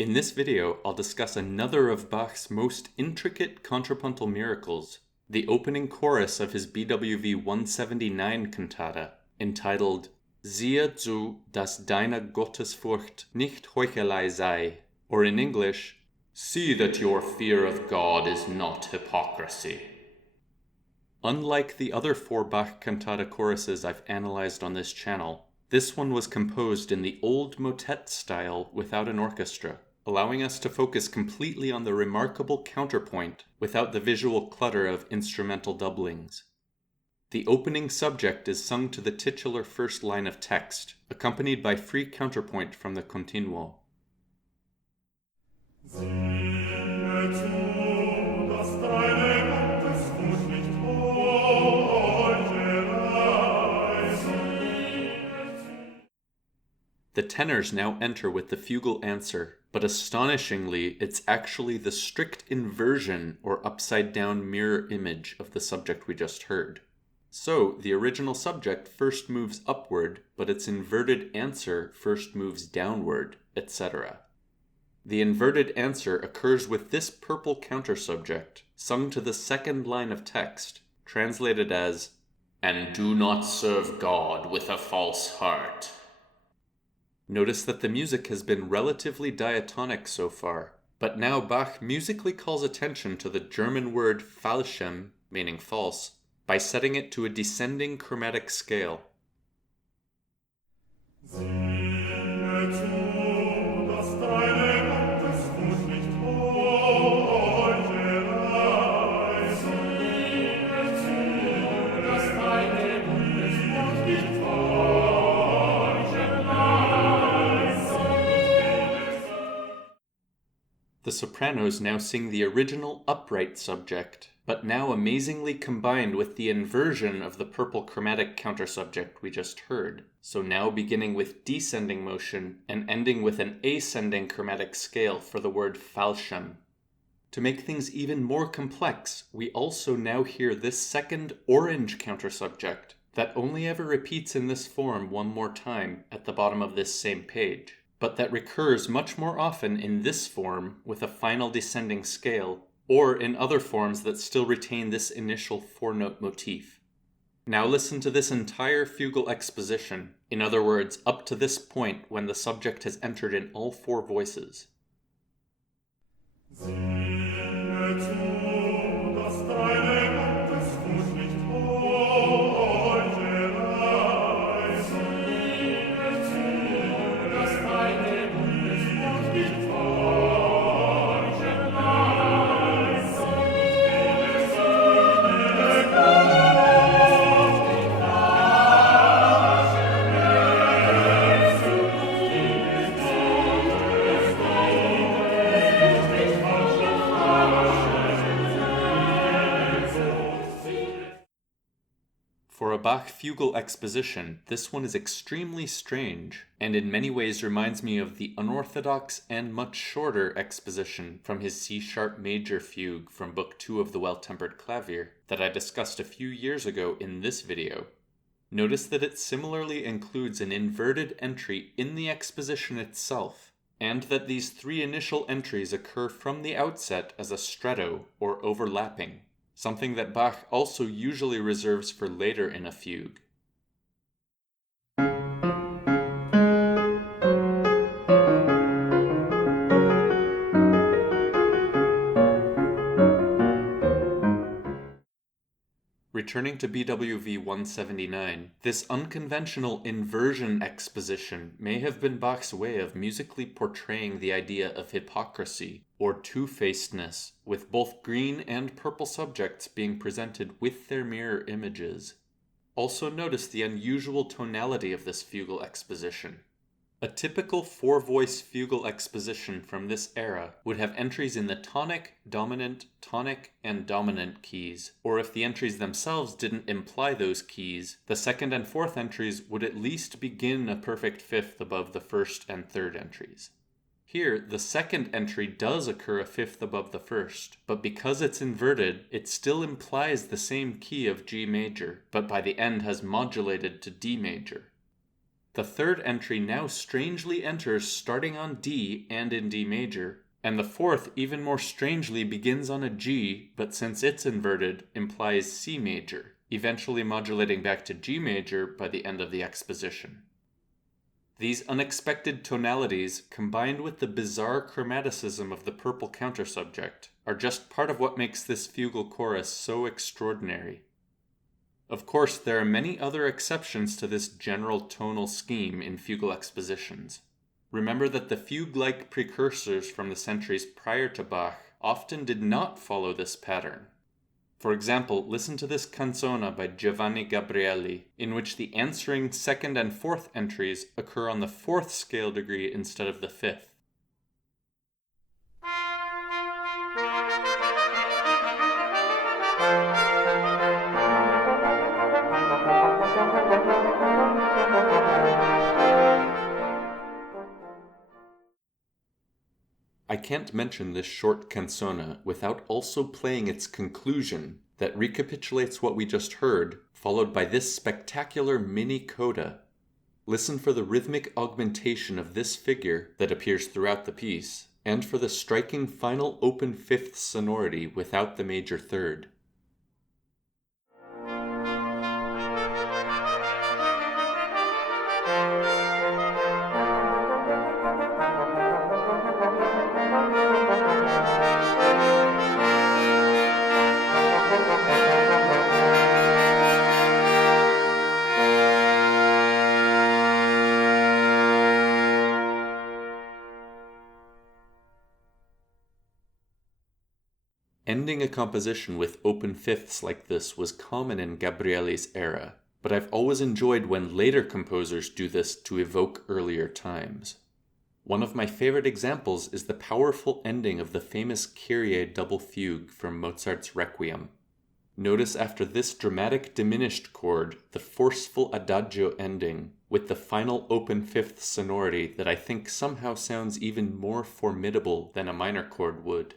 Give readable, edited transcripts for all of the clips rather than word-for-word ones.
In this video, I'll discuss another of Bach's most intricate contrapuntal miracles, the opening chorus of his BWV 179 cantata, entitled Siehe zu, dass deine Gottesfurcht nicht Heuchelei sei, or in English, See that your fear of God is not hypocrisy. Unlike the other four Bach cantata choruses I've analyzed on this channel, this one was composed in the old motet style without an orchestra, allowing us to focus completely on the remarkable counterpoint without the visual clutter of instrumental doublings. The opening subject is sung to the titular first line of text, accompanied by free counterpoint from the continuo. The tenors now enter with the fugal answer, but astonishingly, it's actually the strict inversion or upside-down mirror image of the subject we just heard. So, the original subject first moves upward, but its inverted answer first moves downward, etc. The inverted answer occurs with this purple countersubject, sung to the second line of text, translated as, "And do not serve God with a false heart." Notice that the music has been relatively diatonic so far, but now Bach musically calls attention to the German word falschem, meaning false, by setting it to a descending chromatic scale. The sopranos now sing the original upright subject, but now amazingly combined with the inversion of the purple chromatic countersubject we just heard, so now beginning with descending motion and ending with an ascending chromatic scale for the word falschem. To make things even more complex, we also now hear this second orange countersubject that only ever repeats in this form one more time at the bottom of this same page, but that recurs much more often in this form with a final descending scale, or in other forms that still retain this initial four-note motif. Now listen to this entire fugal exposition, in other words, up to this point when the subject has entered in all four voices. For a Bach fugal exposition, this one is extremely strange, and in many ways reminds me of the unorthodox and much shorter exposition from his C-sharp major fugue from Book 2 of the Well-Tempered Clavier that I discussed a few years ago in this video. Notice that it similarly includes an inverted entry in the exposition itself, and that these three initial entries occur from the outset as a stretto or overlapping, something that Bach also usually reserves for later in a fugue. Returning to BWV 179, this unconventional inversion exposition may have been Bach's way of musically portraying the idea of hypocrisy, or two-facedness, with both green and purple subjects being presented with their mirror images. Also notice the unusual tonality of this fugal exposition. A typical four-voice fugal exposition from this era would have entries in the tonic, and dominant keys, or if the entries themselves didn't imply those keys, the second and fourth entries would at least begin a perfect fifth above the first and third entries. Here, the second entry does occur a fifth above the first, but because it's inverted, it still implies the same key of G major, but by the end has modulated to D major. The third entry now strangely enters starting on D and in D major, and the fourth even more strangely begins on a G, but since it's inverted, implies C major, eventually modulating back to G major by the end of the exposition. These unexpected tonalities, combined with the bizarre chromaticism of the purple countersubject, are just part of what makes this fugal chorus so extraordinary. Of course, there are many other exceptions to this general tonal scheme in fugal expositions. Remember that the fugue-like precursors from the centuries prior to Bach often did not follow this pattern. For example, listen to this canzona by Giovanni Gabrieli, in which the answering second and fourth entries occur on the fourth scale degree instead of the fifth. I can't mention this short canzona without also playing its conclusion that recapitulates what we just heard, followed by this spectacular mini coda. Listen for the rhythmic augmentation of this figure that appears throughout the piece, and for the striking final open fifth sonority without the major third. Ending a composition with open fifths like this was common in Gabrieli's era, but I've always enjoyed when later composers do this to evoke earlier times. One of my favorite examples is the powerful ending of the famous Kyrie double fugue from Mozart's Requiem. Notice after this dramatic diminished chord, the forceful adagio ending, with the final open fifth sonority that I think somehow sounds even more formidable than a minor chord would.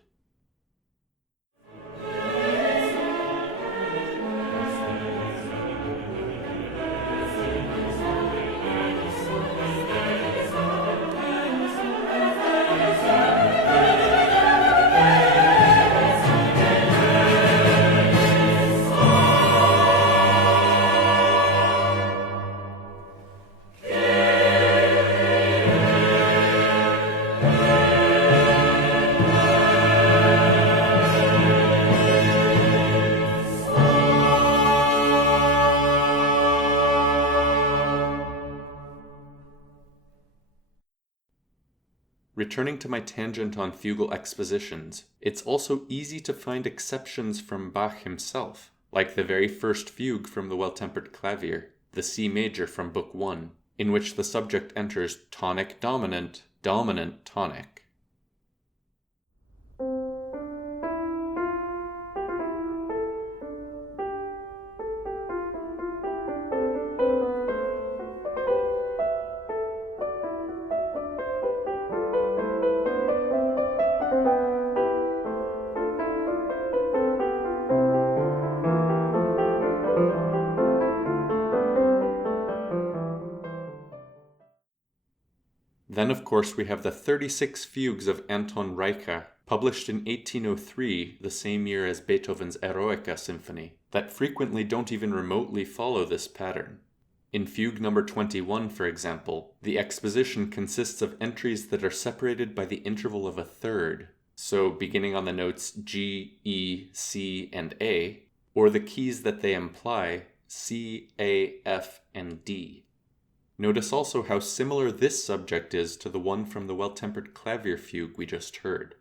Returning to my tangent on fugal expositions, it's also easy to find exceptions from Bach himself, like the very first fugue from the Well-Tempered Clavier, the C major from Book 1, in which the subject enters tonic-dominant, dominant-tonic. Then, of course, we have the 36 fugues of Anton Reicha, published in 1803, the same year as Beethoven's Herreweghe Symphony, that frequently don't even remotely follow this pattern. In Fugue number 21, for example, the exposition consists of entries that are separated by the interval of a third, so beginning on the notes G, E, C, and A, or the keys that they imply, C, A, F, and D. Notice also how similar this subject is to the one from the Well-Tempered Clavier fugue we just heard.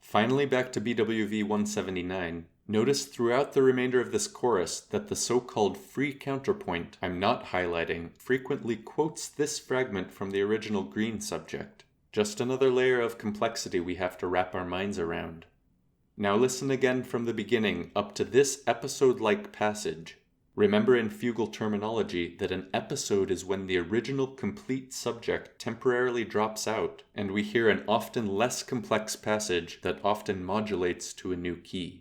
Finally back to BWV 179, Notice throughout the remainder of this chorus that the so-called free counterpoint I'm not highlighting frequently quotes this fragment from the original green subject. Just another layer of complexity we have to wrap our minds around. Now listen again from the beginning up to this episode-like passage. Remember in fugal terminology that an episode is when the original complete subject temporarily drops out, and we hear an often less complex passage that often modulates to a new key.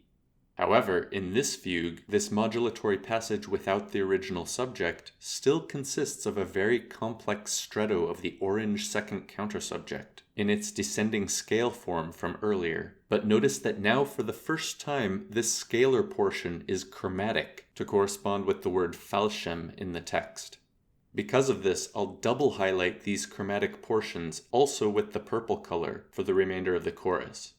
However, in this fugue, this modulatory passage without the original subject still consists of a very complex stretto of the orange second countersubject in its descending scale form from earlier. But notice that now for the first time, this scalar portion is chromatic to correspond with the word falschem in the text. Because of this, I'll double highlight these chromatic portions also with the purple color for the remainder of the chorus.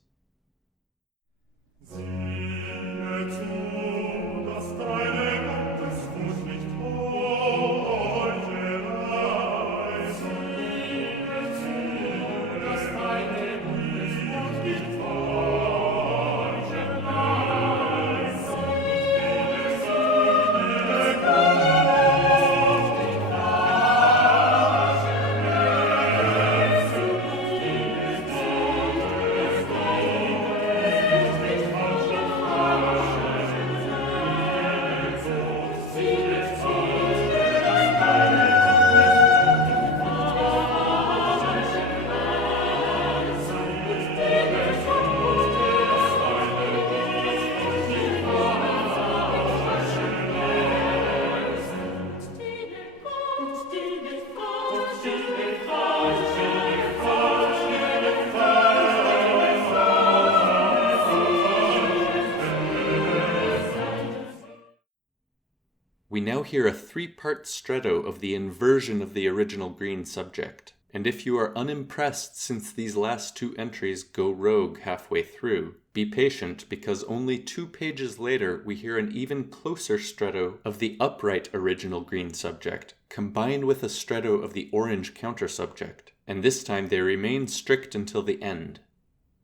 We now hear a three-part stretto of the inversion of the original green subject. And if you are unimpressed since these last two entries go rogue halfway through, be patient because only 2 pages later we hear an even closer stretto of the upright original green subject, combined with a stretto of the orange countersubject, and this time they remain strict until the end.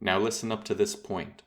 Now listen up to this point.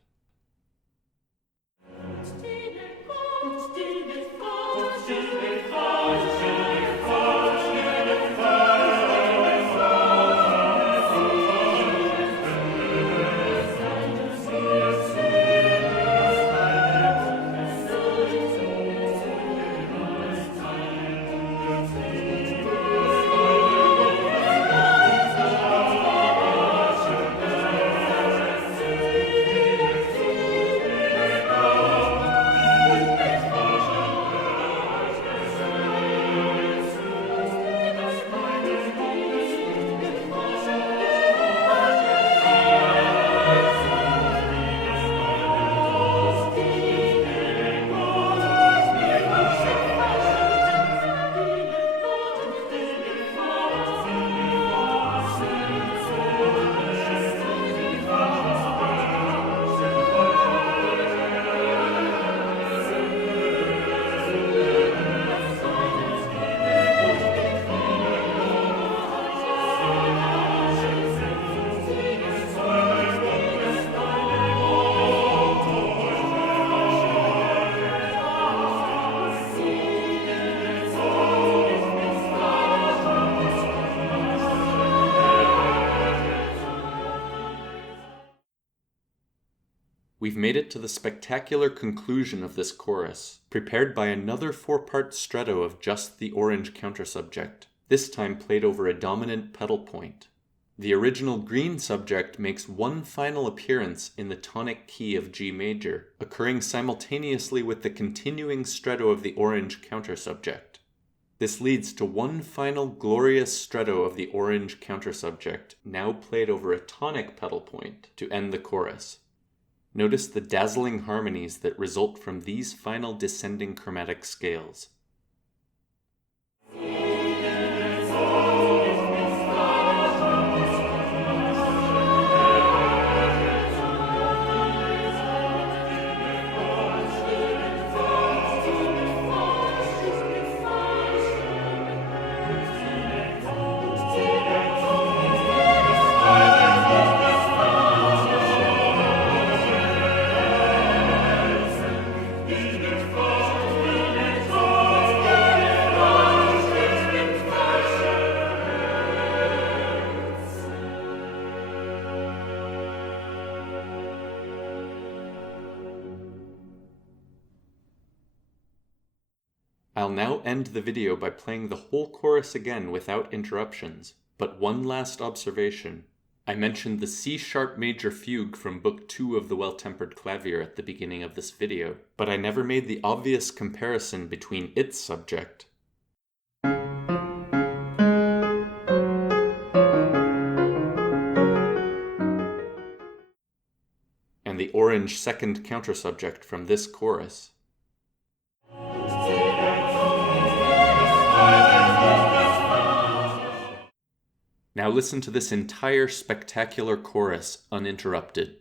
We've made it to the spectacular conclusion of this chorus, prepared by another 4-part stretto of just the orange countersubject, this time played over a dominant pedal point. The original green subject makes one final appearance in the tonic key of G major, occurring simultaneously with the continuing stretto of the orange countersubject. This leads to one final glorious stretto of the orange countersubject, now played over a tonic pedal point, to end the chorus. Notice the dazzling harmonies that result from these final descending chromatic scales. I'll now end the video by playing the whole chorus again without interruptions, but one last observation. I mentioned the C-sharp major fugue from Book 2 of the Well-Tempered Clavier at the beginning of this video, but I never made the obvious comparison between its subject and the orange second countersubject from this chorus. Now listen to this entire spectacular chorus uninterrupted.